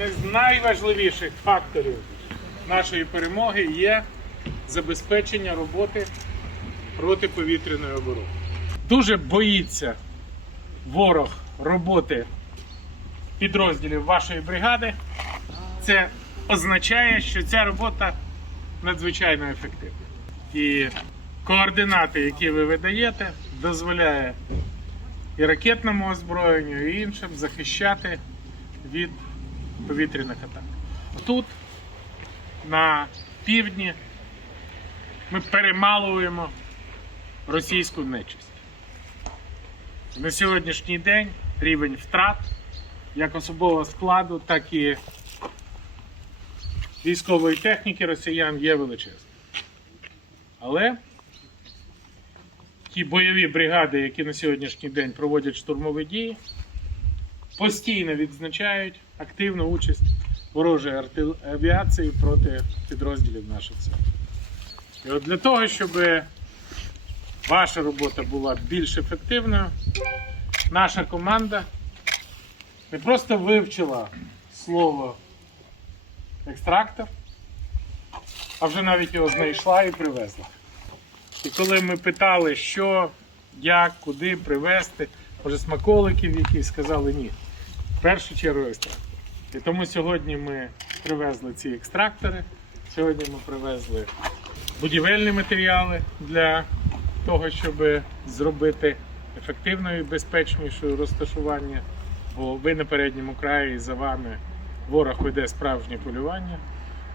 Один з найважливіших факторів нашої перемоги є забезпечення роботи протиповітряної оборони. Дуже боїться ворог роботи підрозділів вашої бригади. Це означає, що ця робота надзвичайно ефективна. І координати, які ви видаєте, дозволяє і ракетному озброєнню, і іншим захищати від повітряних атак. Тут, на півдні, ми перемалуємо російську нечисть. На сьогоднішній день рівень втрат як особового складу, так і військової техніки росіян є величезним. Але ті бойові бригади, які на сьогоднішній день проводять штурмові дії, постійно відзначають активну участь ворожої авіації проти підрозділів наших сил. І от для того, щоб ваша робота була більш ефективною, наша команда не просто вивчила слово екстрактор, а вже навіть його знайшла і привезла. І коли ми питали, що, як, куди привезти, може смаколиків якісь, сказали ні. В першу чергу екстрактор. І тому сьогодні ми привезли ці екстрактори. Сьогодні ми привезли будівельні матеріали для того, щоб зробити ефективною і безпечнішою розташування. Бо ви на передньому краї і за вами ворог веде справжнє полювання.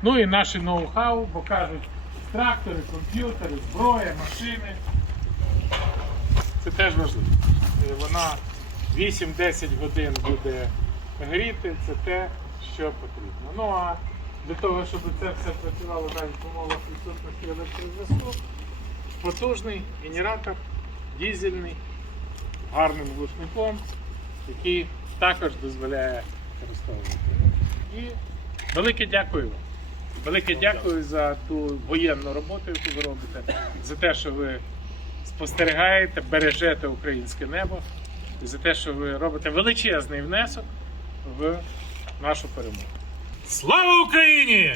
Ну і наші ноу-хау, бо кажуть, трактори, комп'ютери, зброя, машини. Це теж важливо. Вона 8-10 годин буде гріти, це те, що потрібно. Ну а для того, щоб це все працювало навіть в умовах відсутності електрозв'язку, потужний генератор, дізельний, гарним глушником, який також дозволяє використовувати. І велике дякую вам. Велике дякую за ту воєнну роботу, яку ви робите, за те, що ви спостерігаєте, бережете українське небо, і за те, що ви робите величезний внесок в нашу перемогу. Слава Україні!